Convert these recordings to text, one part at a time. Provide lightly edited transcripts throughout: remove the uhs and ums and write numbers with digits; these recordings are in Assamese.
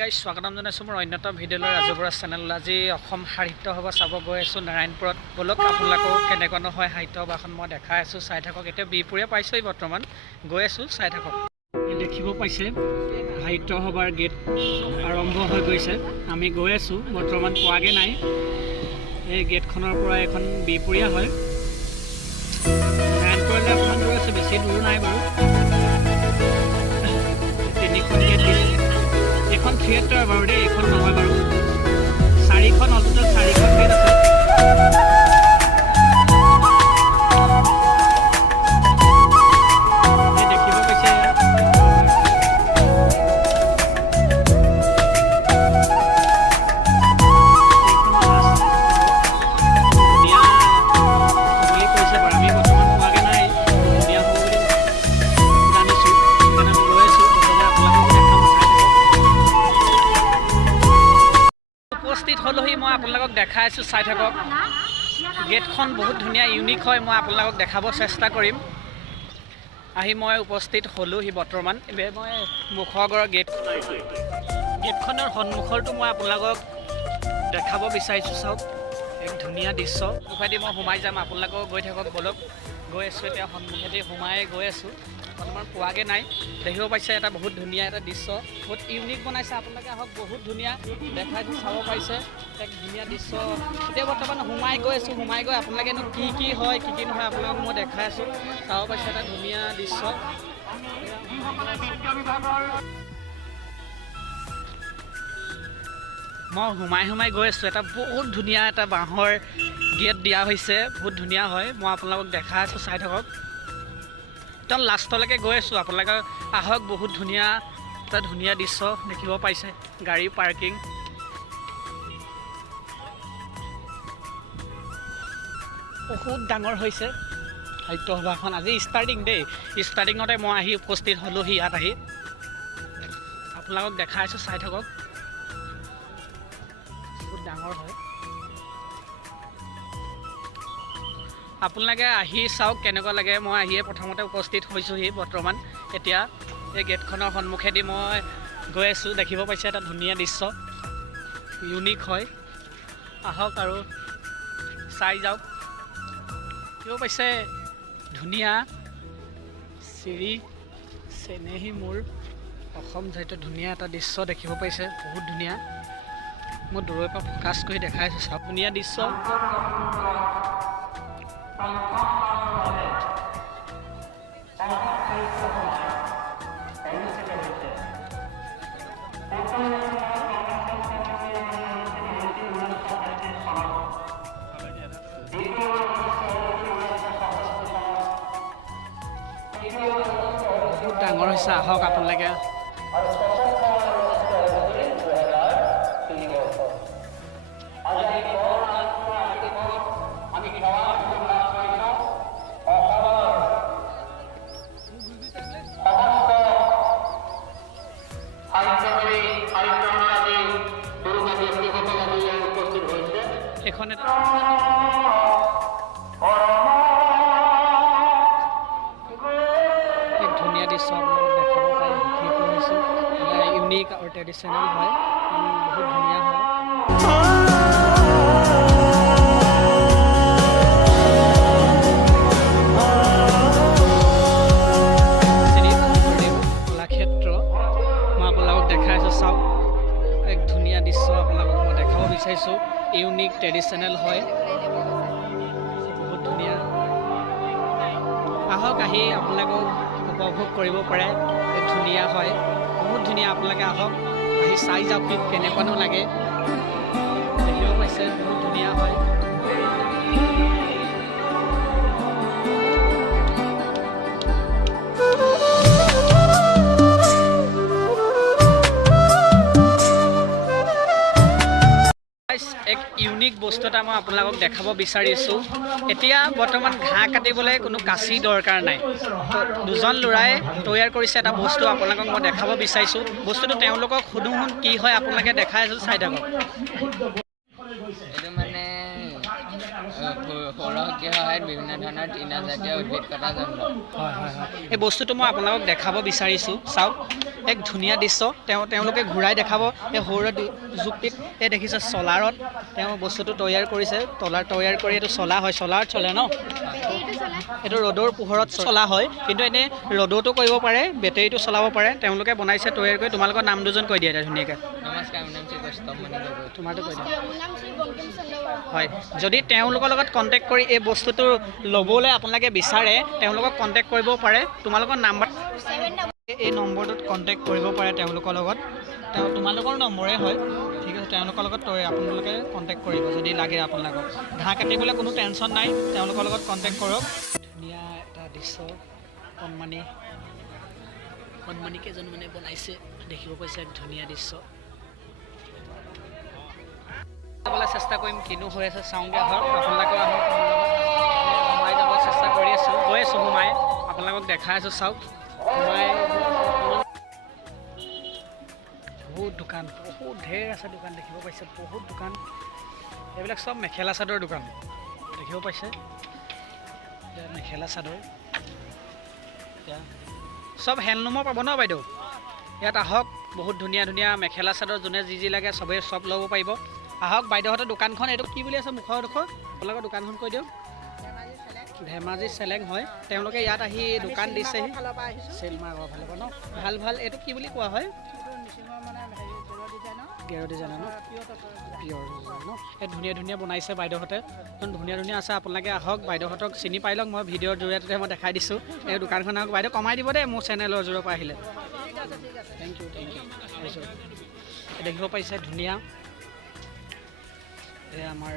গাইজ স্বাগতম জনাইছোঁ মোৰ অন্যতম ভিডিঅ'লৈ ৰাজহুৱা চেনেল। আজি অসম সাহিত্য সভা চাব গৈ আছোঁ নাৰায়ণপুৰত। বলক আপোনালোকক কেনেকুৱানো হয় সাহিত্য সভাখন মই দেখাই আছোঁ, চাই থাকক। এতিয়া বিহপুৰীয়া পাইছোঁহি বৰ্তমান, গৈ আছোঁ, চাই থাকক। দেখিব পাইছে সাহিত্য সভাৰ গেট আৰম্ভ হৈ গৈছে। আমি গৈ আছোঁ, বৰ্তমান পোৱাগৈ নাই। এই গেটখনৰ পৰা এখন বিহপুৰীয়া হয়, নাৰায়ণপুৰলৈ অকণমান দূৰ আছে, বেছি দূৰ নাই বাৰু। তিনিখন গেট দিছে। এখন থিয়েটাৰ বাৰু দেই, এখন নহয় বাৰু। চাৰিখন অন্তত চাৰিখন গেট আছে। দেখিব পাইছে বুলি কৈছে বাৰু। আমি বৰ্তমান পোৱাগৈ নাই, ধুনীয়া হ'ব বুলি জানিছোঁ, সেইকাৰণে আমি লৈ আছোঁ। প্ৰথমে আপোনালোকক দেখাম, চাই থাকক। উপস্থিত হ'লোহি, মই আপোনালোকক দেখাই আছোঁ, চাই থাকক। গেটখন বহুত ধুনীয়া, ইউনিক হয়। মই আপোনালোকক দেখাব চেষ্টা কৰিম। আহি মই উপস্থিত হ'লোহি বৰ্তমান। এতিয়া মই মুখৰ আগৰ গেটখনৰ সন্মুখৰটো মই আপোনালোকক দেখাব বিচাৰিছোঁ। চাওক, এক ধুনীয়া দৃশ্য। মুখেদি মই সোমাই যাম, আপোনালোকেও গৈ থাকক। বলক, গৈ আছোঁ। এতিয়া সন্মুখেদি সোমাই গৈ আছোঁ, বৰ্তমান পোৱাগৈ নাই। দেখিব পাইছে এটা বহুত ধুনীয়া এটা দৃশ্য, বহুত ইউনিক বনাইছে। আপোনালোকে আহক, বহুত ধুনীয়া দেখাইছোঁ, চাব পাৰিছে এক ধুনীয়া দৃশ্য। এতিয়া বৰ্তমান সোমাই গৈ আছোঁ। সোমাই গৈ আপোনালোকেনো কি হয় কি নহয় আপোনালোকক মই দেখাই আছোঁ, চাব পাৰিছে এটা ধুনীয়া দৃশ্য। মই সোমাই গৈ আছোঁ। এটা বহুত ধুনীয়া এটা বাঁহৰ গেট দিয়া হৈছে, বহুত ধুনীয়া হয়। মই আপোনালোকক দেখাই আছোঁ, চাই থাকক। একদম লাষ্টলৈকে গৈ আছোঁ। আপোনালোকে আহক, বহুত ধুনীয়া এটা ধুনীয়া দৃশ্য দেখিব পাইছে। গাড়ী পাৰ্কিং, বহুত ডাঙৰ হৈছে সাহিত্য সভাখন। আজি ষ্টাৰ্টিং দেই, ষ্টাৰ্টিঙতে মই আহি উপস্থিত হ'লোহি। ইয়াত আহি আপোনালোকক দেখাই আছোঁ, চাই থাকক। বহুত ডাঙৰ হয়, আপোনালোকে আহি চাওক কেনেকুৱা লাগে। মই আহিয়ে প্ৰথমতে উপস্থিত হৈছোঁহি বৰ্তমান। এতিয়া এই গেটখনৰ সন্মুখেদি মই গৈ আছোঁ। দেখিব পাইছে এটা ধুনীয়া দৃশ্য, ইউনিক হয়। আহক আৰু চাই যাওক। দেখিব পাইছে ধুনীয়া চিৰি চেনেহী মোৰ অসম সাহিত্য, ধুনীয়া এটা দৃশ্য দেখিব পাইছে, বহুত ধুনীয়া। মই দূৰৰ পৰা ফ'কাছ কৰি দেখাই আছোঁ, চাওক ধুনীয়া দৃশ্য। বহুত ডাঙৰ হৈছে। আহক আপোনালোকে। এখন এটা এক ধুনীয়া দৃশ্য আপোনালোকক দেখাব পাৰে। সেইটো হৈছে ইউনিক আৰু ট্ৰেডিশ্যনেল হয়, বহুত ধুনীয়া হয়। কলাক্ষেত্ৰ মই আপোনালোকক দেখাই আছোঁ, চাওক এক ধুনীয়া দৃশ্য আপোনালোকক মই দেখাব বিচাৰিছোঁ। ইউনিক ট্ৰেডিশ্যনেল হয়, বহুত ধুনীয়া। আহক, আহি আপোনালোকেও উপভোগ কৰিব পাৰে। ধুনীয়া হয়, বহুত ধুনীয়া। আপোনালোকে আহক, আহি চাই যাওক কেনেকুৱানো লাগে। দেখিব পাইছে বহুত ধুনীয়া হয়। এক ইউনিক বস্তু এটা মই আপোনালোকক দেখাব বিচাৰিছোঁ। এতিয়া বৰ্তমান ঘাঁহ কাটিবলৈ কোনো কাঁচি দৰকাৰ নাই। দুজন ল'ৰাই তৈয়াৰ কৰিছে এটা বস্তু, আপোনালোকক মই দেখাব বিচাৰিছোঁ। বস্তুটো তেওঁলোকক সোধোঁ কি হয়, আপোনালোকে দেখাই আছোঁ, চাই থাকক। এইটো মানে সৌৰশক্তিৰ সহায়ত বিভিন্ন ধৰণৰ তৃণজাতীয় উদ্ভিদ কটা যন্ত্ৰ। হয় হয় হয় এই বস্তুটো মই আপোনালোকক দেখাব বিচাৰিছোঁ। চাওক এক ধুনীয়া দৃশ্য। তেওঁলোকে ঘূৰাই দেখাব এই সৌৰ যুক্তিত। এই দেখিছে চলাৰত তেওঁ বস্তুটো তৈয়াৰ কৰিছে। তৈয়াৰ কৰি এইটো চলা হয়। চলাৰত চলে ন? এইটো ৰ'দৰ পোহৰত চলা হয়, কিন্তু এনেই ৰ'দতো কৰিব পাৰে, বেটেৰীটো চলাব পাৰে। তেওঁলোকে বনাইছে তৈয়াৰ কৰি। তোমালোকৰ নাম দুজন কৈ দিয়া এতিয়া ধুনীয়াকৈ। নমস্কাৰ, মোৰ নাম শ্ৰী কৌস্তভ মণি গগৈ। তোমাৰটো কৈ দিয়া। হয়, যদি তেওঁলোকৰ লগত কণ্টেক্ট কৰি এই বস্তুটো ল'বলৈ আপোনালোকে বিচাৰে, তেওঁলোকক কণ্টেক্ট কৰিব পাৰে। তোমালোকৰ নাম্বাৰ এই নম্বৰটোত কণ্টেক্ট কৰিব পাৰে তেওঁলোকৰ লগত। তোমালোকৰ নম্বৰে হয়, ঠিক আছে। তেওঁলোকৰ লগত আপোনালোকে কণ্টেক্ট কৰিব যদি লাগে আপোনালোকক। ঘাঁহ কাটিবলৈ কোনো টেনশ্যন নাই, তেওঁলোকৰ লগত কণ্টেক্ট কৰক। ধুনীয়া এটা দৃশ্য। কণমানি কেইজনমানে বনাইছে, দেখিব পাইছে এক ধুনীয়া দৃশ্য। যাবলৈ চেষ্টা কৰিম কিনো হৈ আছে চাওঁগৈ। আহক আপোনালোকেও আহক, সোমাই যাব চেষ্টা কৰি আছোঁ, গৈ আছোঁ সোমাই। আপোনালোকক দেখাই আছোঁ চাওক। সোমাই বহুত দোকান, বহুত ঢেৰ আছে দোকান দেখিব পাইছে। বহুত দোকান, এইবিলাক চব মেখেলা চাদৰ দোকান দেখিব পাইছে। মেখেলা চাদৰ এতিয়া চব হেণ্ডলুমৰ পাব ন বাইদেউ? ইয়াত আহক, বহুত ধুনীয়া ধুনীয়া মেখেলা চাদৰ যোনে যি লাগে চবেই চব ল'ব পাৰিব। আহক বাইদেউহঁতৰ দোকানখন। এইটো কি বুলি আছে মুখৰ ডোখৰ? আপোনালোকৰ দোকানখন কৈ দিয়ক। ধেমাজি চেলেং হয়। তেওঁলোকে ইয়াত আহি দোকান দিছেহি। চেলমাৰৰ ফালৰ পৰা ন? ভাল ভাল। এইটো কি বুলি কোৱা হয়? গেৰ ডিজাইনৰ ন? পিয়ৰ ন? এই ধুনীয়া ধুনীয়া বনাইছে বাইদেউহঁতে। ধুনীয়া ধুনীয়া আছে। আপোনালোকে আহক, বাইদেউহঁতক চিনি পাই লওক। মই ভিডিঅ'ৰ জৰিয়তে মই দেখাই দিছোঁ। এই দোকানখন আহক বাইদেউ, কমাই দিব দেই মোৰ চেনেলৰ জৰিয়ৰ পৰা আহিলে। থেংক ইউ দেখিব পাইছে ধুনীয়া। এয়া আমাৰ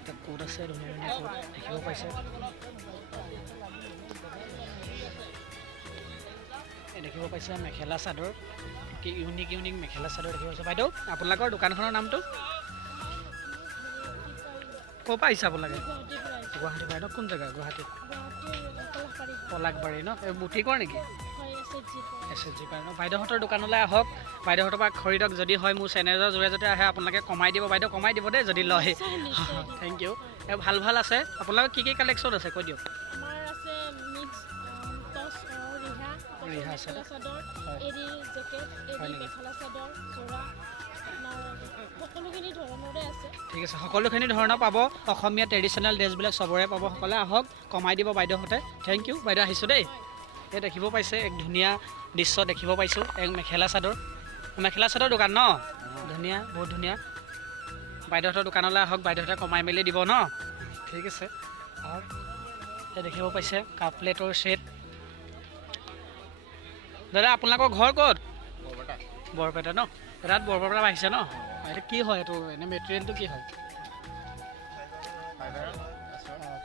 এটা কোট আছে, ধুনীয়া ধুনীয়া কোট দেখিব পাইছে। দেখিব পাইছে মেখেলা চাদৰ, কি ইউনিক ইউনিক মেখেলা চাদৰ দেখিব পাইছে। বাইদেউ আপোনালোকৰ দোকানখনৰ নামটো? ক'ৰ পৰা আহিছে আপোনালোকে? গুৱাহাটী পৰা ন? কোন জেগা গুৱাহাটীত? পলাকবাৰী ন? এই বুটিকৰ নেকি? SSG পায় ন? বাইদেউহঁতৰ দোকানলৈ আহক, বাইদেউহঁতৰ পৰা খৰিদক। যদি হয় মোৰ চেনেলৰ জৰিয়তে আহে আপোনালোকে কমাই দিব। বাইদেউ কমাই দিব দেই যদি লয়। Thank you. এই ভাল ভাল আছে। আপোনালোকৰ কি কি কালেকশ্যন আছে কৈ দিয়ক। ৰিহা আছে, ঠিক আছে। সকলোখিনি ধৰণৰ পাব। অসমীয়া ট্ৰেডিশ্যনেল ড্ৰেছবিলাক চবৰে পাব। সকলোৱে আহক, কমাই দিব বাইদেউহঁতে। থেংক ইউ বাইদেউ, আহিছোঁ দেই। এই দেখিব পাইছে এক ধুনীয়া দৃশ্য দেখিব পাইছোঁ। এক মেখেলা চাদৰ দোকান ন? ধুনীয়া, বহুত ধুনীয়া। বাইদেউহঁতৰ দোকানলৈ আহক, বাইদেউহঁতে কমাই মেলি দিব ন? ঠিক আছে আহক। এই দেখিব পাইছে কাপ প্লেটৰ ছেট। দাদা আপোনালোকৰ ঘৰ ক'ত? বৰপেটা ন? দাদাত বৰপেটা আহিছে ন? এইটো কি হয়? এইটো এনে মেটেৰিয়েলটো কি হয়?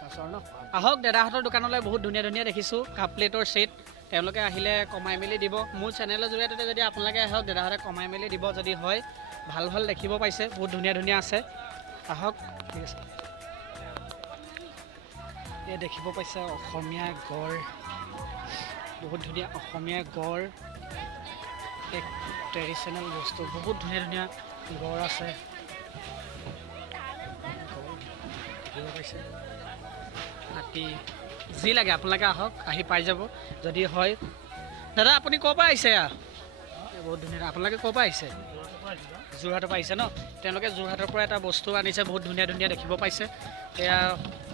কাছৰ ন? আহক দাদাহঁতৰ দোকানলৈ। বহুত ধুনীয়া ধুনীয়া দেখিছোঁ কাপ প্লেটৰ ছেট। তেওঁলোকে আহিলে কমাই মেলি দিব। মোৰ চেনেলৰ জৰিয়তে যদি আপোনালোকে আহক, দাদাহঁতে কমাই মেলি দিব যদি হয়। ভাল ভাল দেখিব পাইছে, বহুত ধুনীয়া ধুনীয়া আছে। আহক, ঠিক আছে। এই দেখিব পাইছে অসমীয়া গড়, বহুত ধুনীয়া অসমীয়া গড়। এক ট্ৰেডিশ্যনেল বস্তু, বহুত ধুনীয়া ধুনীয়া গড় আছে। দেখিব পাইছে হাতী, যি লাগে আপোনালোকে আহক, আহি পাই যাব যদি হয়। দাদা আপুনি ক'ৰ পৰা আহিছে? বহুত ধুনীয়া। আপোনালোকে ক'ৰ পৰা আহিছে? যোৰহাটৰ পৰা আহিছে ন? তেওঁলোকে যোৰহাটৰ পৰা এটা বস্তু আনিছে, বহুত ধুনীয়া ধুনীয়া দেখিব পাইছে। এয়া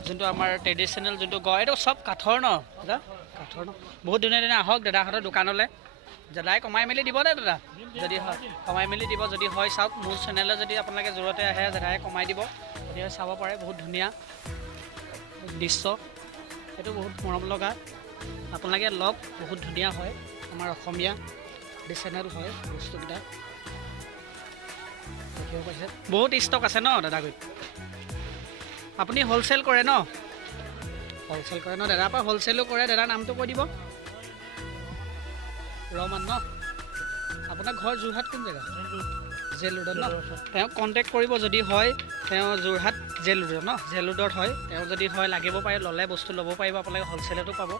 যোনটো আমাৰ ট্ৰেডিশ্যনেল যোনটো গড়, এইটো চব কাঠৰ ন? দাদা কাঠৰ ন? বহুত ধুনীয়া ধুনীয়া। আহক দাদাহঁতৰ দোকানলৈ, দাদাই কমাই মেলি দিব দেই। দাদা যদি হয় কমাই মেলি দিব যদি হয়। চাওক মোৰ চেনেললৈ যদি আপোনালোকে জৰিয়তে আহে, দাদাই কমাই দিব। তেতিয়া চাব পাৰে, বহুত ধুনীয়া দৃশ্য। এইটো বহুত মৰম লগা, আপোনালোকে লওক, বহুত ধুনীয়া হয়। আমাৰ অসমীয়া ট্ৰেডিশ্যনেল হয় বস্তুকেইটা। দেখিব পাইছে বহুত ষ্টক আছে ন দাদা? গৈ আপুনি হ'লচেল কৰে ন? হ'লচেল কৰে ন? দাদাৰ পৰা হ'লচেলো কৰে। দাদাৰ নামটো কৈ দিব। ৰমান ন? আপোনাৰ ঘৰ যোৰহাট কোন জেগা? জেল ৰোডত ন? তেওঁক কণ্টেক্ট কৰিব যদি হয়। তেওঁ যোৰহাট জেল ৰোডত ন? জেল ৰোডত হয়। তেওঁ যদি হয় লাগিব পাৰে, ল'লে বস্তু ল'ব পাৰিব আপোনালোকে, হ'লচেলতো পাব।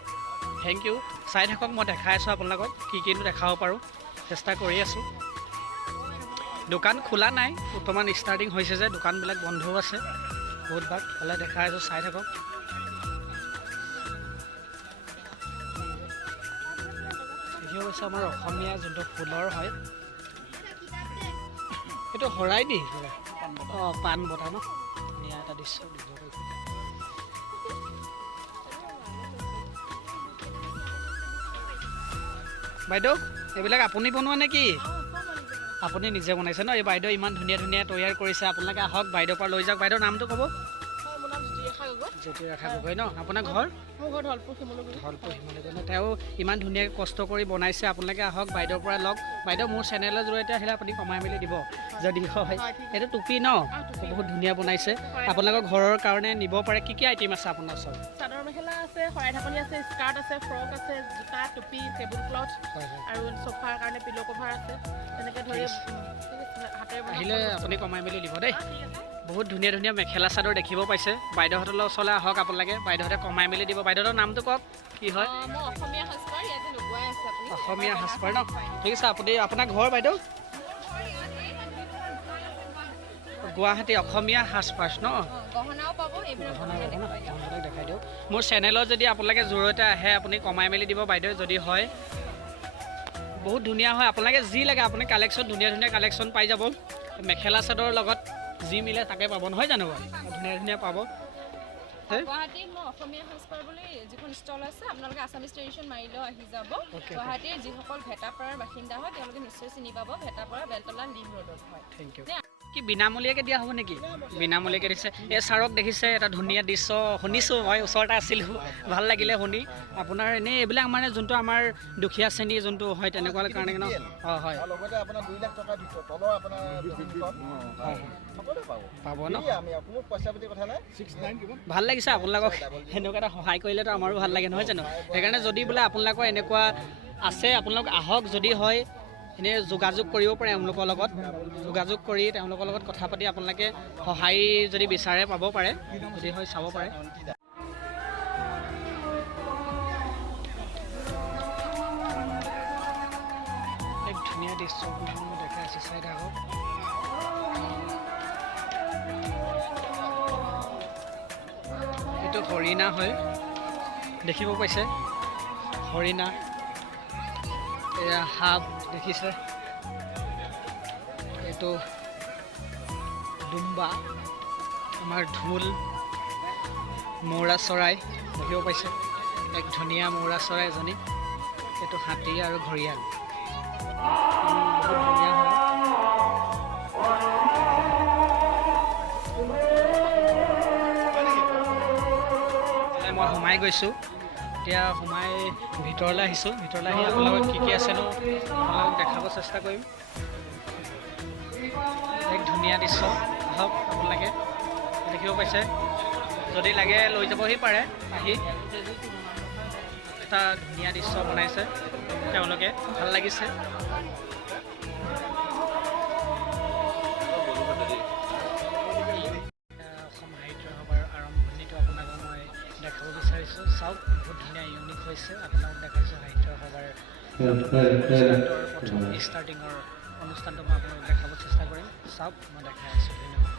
Thank you. চাই থাকক, মই দেখাই আছোঁ আপোনালোকক কি কিনো দেখাব পাৰোঁ, চেষ্টা কৰি আছোঁ। দোকান খোলা নাই বৰ্তমান, ষ্টাৰ্টিং হৈছে যে, দোকানবিলাক বন্ধও আছে বহুত ভাগ। হ'লে দেখাই আছোঁ, চাই থাকক। পাইছে আমাৰ অসমীয়া যোনটো ফুলৰ হয় এইটো হৰাই দি অঁ পাণ বটা ন ধুনীয়া এটা দৃশ্য দেখিব পাইছে বাইদেউ এইবিলাক আপুনি বনোৱা নে কি আপুনি নিজে বনাইছে ন এই বাইদেউ ইমান ধুনীয়া ধুনীয়া তৈয়াৰ কৰিছে আপোনালোকে আহক বাইদেউৰ পৰা লৈ যাওক বাইদেউৰ নামটো ক'ব জ্যোতি ৰেখা গগৈ ন আপোনাৰ ঘৰ ধলপুৰ শিমলুগুৰি ন তেওঁ ইমান ধুনীয়াকৈ কষ্ট কৰি বনাইছে আপোনালোকে আহক বাইদেউৰ পৰা লওক বাইদেউ মোৰ চেনেলৰ জৰিয়তে আহিলে আপুনি কমাই মেলি দিব যদি হয় এইটো টুপি ন বহুত ধুনীয়া বনাইছে আপোনালোকৰ ঘৰৰ কাৰণে নিব পাৰে কি আইটেম আছে আপোনাৰ ওচৰত চাদৰ মেখেলা আছে শৰাই ঢাকনি আছে স্কাৰ্ট আছে ফ্ৰক আছে জোতা টুপি টেবুল ক্লথ আৰু সোফাৰ কাৰণে পিলো কভাৰ আছে তেনেকৈ ধৰি হাতেৰে আহিলে আপুনি কমাই মেলি দিব দেই বহুত ধুনীয়া ধুনীয়া মেখেলা চাদৰ দেখিব পাইছে বাইদেউহঁতৰ ওচৰলৈ আহক আপোনালোকে বাইদেউহঁতে কমাই মেলি দিব বাইদেউহঁতৰ নামটো কওক কি হয় অসমীয়া সাজপাৰ ন ঠিক আছে আপুনি আপোনাৰ ঘৰ বাইদেউ গুৱাহাটী অসমীয়া সাজপাৰ ন দেখাই দিয়ক মোৰ চেনেলত যদি আপোনালোকে জৰিয়তে আহে আপুনি কমাই মেলি দিব বাইদেউ যদি হয় বহুত ধুনীয়া হয় আপোনালোকে যি লাগে আপুনি কালেকশ্যন ধুনীয়া ধুনীয়া কালেকশ্যন পাই যাব মেখেলা চাদৰৰ লগত যি মিলে তাকে পাব নহয় জানো ধুনীয়া ধুনীয়া পাব গুৱাহাটীত মই অসমীয়া সাজপাৰ বুলি যিখন ষ্টল আছে আপোনালোকে আছামিজ ট্ৰেডিশ্যন মাৰিলেও আহি যাব গুৱাহাটীৰ যিসকল ভেটাপাৰাৰ বাসিন্দা হয় তেওঁলোকে নিশ্চয় চিনি পাব ভেটাপাৰা বেলতলা লিম ৰোডত হয় থেংক ইউ কি বিনামূলীয়াকৈ দিয়া হ'ব নেকি বিনামূলীয়াকৈ দিছে এই ছাৰক দেখিছে এটা ধুনীয়া দৃশ্য শুনিছোঁ মই ওচৰতে আছিলোঁ ভাল লাগিলে শুনি আপোনাৰ এনেই এইবিলাক মানে যোনটো আমাৰ দুখীয়া শ্ৰেণী যোনটো হয় তেনেকুৱা কাৰণে ন অঁ হয় পাব ন ভাল লাগিছে আপোনালোকক সেনেকুৱা এটা সহায় কৰিলেতো আমাৰো ভাল লাগে নহয় জানো সেইকাৰণে যদি বোলে আপোনালোকৰ এনেকুৱা আছে আপোনালোক আহক যদি হয় এনেই যোগাযোগ কৰিব পাৰে এওঁলোকৰ লগত যোগাযোগ কৰি তেওঁলোকৰ লগত কথা পাতি আপোনালোকে সহায় যদি বিচাৰে পাব পাৰে যদি হয় চাব পাৰে এক ধুনীয়া দৃশ্য দেখাই আছে চাই থাকক এইটো হৰিণা হয় দেখিব পাইছে হৰিণা এয়া সাপ দেখিছে এইটো ডুম্বা আমাৰ ঢোল মৌৰা চৰাই দেখিব পাইছে এক ধুনীয়া মৌৰা চৰাই এজনী এইটো হাতী আৰু ঘৰিয়াল বহুত ধুনীয়া হয় মই সোমাই গৈছোঁ এতিয়া সোমাই ভিতৰলৈ আহিছোঁ ভিতৰলৈ আহি আপোনালোকক কি আছেনো আপোনালোকক দেখাব চেষ্টা কৰিম এক ধুনীয়া দৃশ্য আহক আপোনালোকে দেখিব পাইছে যদি লাগে লৈ যাবহি পাৰে আহি এটা ধুনীয়া দৃশ্য বনাইছে তেওঁলোকে ভাল লাগিছে অসম সাহিত্য সভাৰ আৰম্ভণিটো আপোনালোকক মই দেখাব বিচাৰিছোঁ চাওক বহুত ধুনীয়া ইউনিক হৈছে আপোনালোকক দেখাইছোঁ সাহিত্য সভাৰ প্ৰথম ষ্টাৰ্টিঙৰ অনুষ্ঠানটো মই আপোনালোকক দেখাব চেষ্টা কৰিম চাওক মই দেখাই আছোঁ ধন্যবাদ